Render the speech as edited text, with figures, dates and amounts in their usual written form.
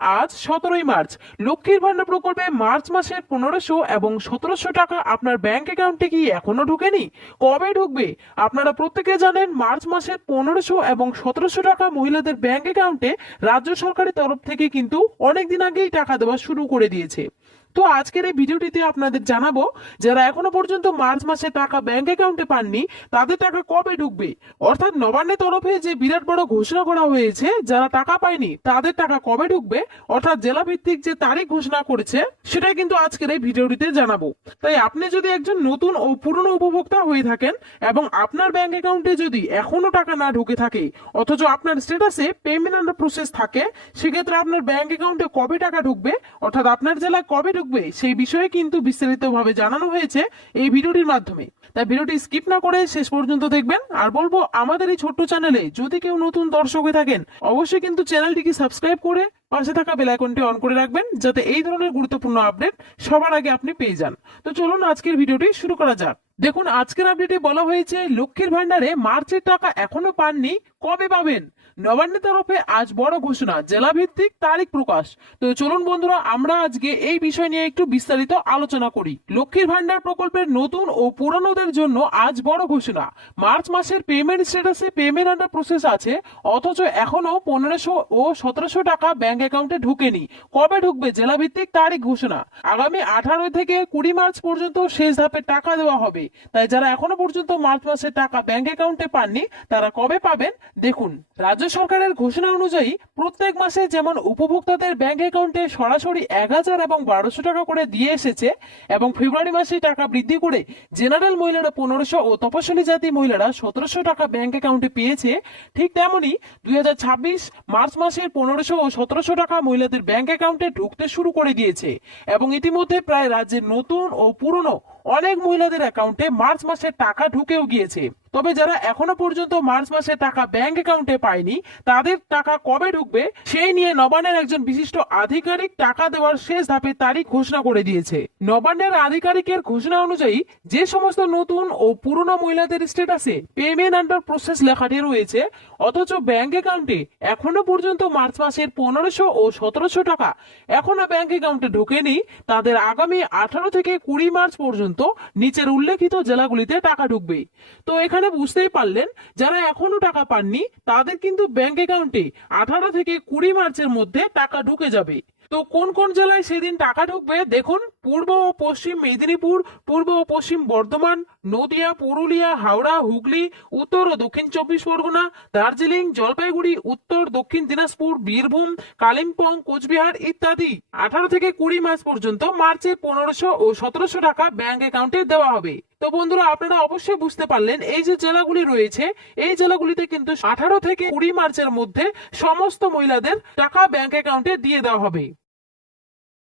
আজ 17ই মার্চ। লক্ষ্মীর ভান্ডার প্রকল্পে মার্চ মাসের 1500 এবং 1700 টাকা আপনার ব্যাংক অ্যাকাউন্টে কি এখনো ঢোকেনি? কবে ঢুকবে? আপনারা প্রত্যেকে জানেন মার্চ মাসের 1500 এবং 1700 টাকা মহিলাদের ব্যাংক অ্যাকাউন্টে রাজ্য সরকারের তরফ থেকে কিন্তু অনেকদিন আগেই টাকা দেওয়া শুরু করে দিয়েছে। তো আজকের এই ভিডিওটিতে আপনাদের জানাবো যারা এখনো পর্যন্ত মার্চ মাসে টাকা ব্যাংক অ্যাকাউন্টে পাননি তাদের টাকা কবে ঢুকবে। অর্থাৎ নবান্নের তরফে যে বিরাট বড় ঘোষণা করা হয়েছে যারা টাকা পায়নি তাদের টাকা কবে ঢুকবে, অর্থাৎ জেলা ভিত্তিক যে তারিখ ঘোষণা করেছে সেটাই কিন্তু আজকের এই ভিডিওটিতে জানাবো। তাই আপনি যদি একজন নতুন ও পুরনো উপভোক্তা হয়ে থাকেন এবং আপনার ব্যাংক অ্যাকাউন্টে যদি এখনো টাকা না ঢুকে থাকে অথচ আপনার স্ট্যাটাসে পেমেন্ট আন্ডার প্রসেস থাকে, সেক্ষেত্রে আপনার ব্যাংক অ্যাকাউন্টে কবে টাকা ঢুকবে অর্থাৎ আপনার জেলায় কবে ঢুকবে সেই বিষয়ে কিন্তু বিস্তারিতভাবে জানানো হয়েছে এই ভিডিওটির মাধ্যমে। তাই ভিডিওটি স্কিপ না করে শেষ পর্যন্ত দেখবেন। আর বলবো আমাদের এই ছোট্ট চ্যানেলে যদি কেউ নতুন দর্শক হয়ে থাকেন অবশ্যই কিন্তু চ্যানেলটিকে সাবস্ক্রাইব করে পাশে থাকা বেল আইকনটি অন করে রাখবেন যাতে এই ধরনের গুরুত্বপূর্ণ আপডেট সবার আগে আপনি পেয়ে যান। তো চলুন আজকের ভিডিওটি শুরু করা যাক। দেখুন আজকের আপডেটে বলা হয়েছে লক্ষ্মীর ভান্ডারে মার্চের টাকা এখনো পাননি, কবে পাবেন? নবান্নের তরফে আজ বড় ঘোষণা, জেলা ভিত্তিক তারিখ প্রকাশ। তো চলুন বন্ধুরা আমরা আজকে এই বিষয় নিয়ে একটু বিস্তারিত আলোচনা করি। লক্ষ্মীর ভান্ডার প্রকল্পের নতুন ও পুরানোদের জন্য আজ বড় ঘোষণা। মার্চ মাসের পেমেন্ট স্ট্যাটাসে পেমেন্ট আন্ডার প্রসেস আছে অথচ এখনো 1500 ও 1700 টাকা ব্যাংক অ্যাকাউন্টে ঢুকেনি। কবে ঢুকবে? জেলা ভিত্তিক তারিখ ঘোষণা। আগামী 18 থেকে 20 মার্চ পর্যন্ত শেষ ধাপে টাকা দেওয়া হবে। তাই যারা এখনো পর্যন্ত মার্চ মাসে টাকা ব্যাংক অ্যাকাউন্টে পাননি তারা কবে পাবেন দেখুন। রাজ্য সরকারের ঘোষণা অনুযায়ী প্রত্যেক মাসে যেমন উপভোক্তাদের ব্যাংক অ্যাকাউন্টে সরাসরি 1000 এবং 1200 টাকা করে দিয়ে এসেছে এবং ফেব্রুয়ারি মাসে টাকা বৃদ্ধি করে জেনারেল মহিলারা 1500 ও তপশিলি জাতি মহিলারা 1700 টাকা ব্যাংক অ্যাকাউন্টে পেয়েছে, ঠিক তেমনি 2026 মার্চ মাসের 1500 ও 1700 টাকা মহিলাদের ব্যাংক অ্যাকাউন্টে ঢুকতে শুরু করে দিয়েছে এবং ইতিমধ্যে প্রায় রাজ্যের নতুন ও পুরনো অনেক মহিলাদের অ্যাকাউন্টে মার্চ মাসে টাকা ঢুকেও গিয়েছে। তবে যারা এখনো পর্যন্ত মার্চ মাসে টাকা ব্যাংক অ্যাকাউন্টে পায়নি তাদের টাকা কবে ঢুকবে সেই নিয়ে নবান্নের একজন বিশিষ্ট আধিকারিক টাকা দেওয়ার শেষ ধাপে তারিখ ঘোষণা করে দিয়েছে। নবান্নের আধিকারিকের ঘোষণা অনুযায়ী যে সমস্ত নতুন ও পুরনো মহিলাদের স্ট্যাটাসে পেমেন্ট আন্ডার প্রসেস লেখাটি রয়েছে অথচ ব্যাংক অ্যাকাউন্টে এখনো পর্যন্ত মার্চ মাসের 1500 ও 1700 টাকা এখনো ব্যাংক অ্যাকাউন্টে ঢোকেনি, তাদের আগামী 18 থেকে 20 মার্চ পর্যন্ত নিচের উল্লেখিত জেলাগুলিতে টাকা ঢুকবে। তো এখানে বুঝতেই পারলেন যারা এখনো টাকা পাননি তাদের কিন্তু ব্যাংক অ্যাকাউন্টে 18 থেকে 20 মার্চের মধ্যে টাকা ঢুকে যাবে। তো কোন কোন জেলায় সেদিন টাকা ঢুকবে দেখুন। পূর্ব ও পশ্চিম মেদিনীপুর, পূর্ব ও পশ্চিম বর্ধমান, নদিয়া, পুরুলিয়া, হাওড়া, হুগলি, উত্তর ও দক্ষিণ 24 পরগনা, দার্জিলিং, জলপাইগুড়ি, উত্তর দক্ষিণ দিনাজপুর, বীরভূম, কালিম্পং, কোচবিহার ইত্যাদি। 18 থেকে 20 মার্চ পর্যন্ত মার্চে 1500 ও 1700 টাকা ব্যাংক অ্যাকাউন্টে দেওয়া হবে। তো বন্ধুরা আপনারা অবশ্যই বুঝতে পারলেন এই যে জেলাগুলি রয়েছে এই জেলাগুলিতে কিন্তু 18 থেকে 20 মার্চের মধ্যে সমস্ত মহিলাদের টাকা ব্যাংক অ্যাকাউন্টে দিয়ে দেওয়া হবে।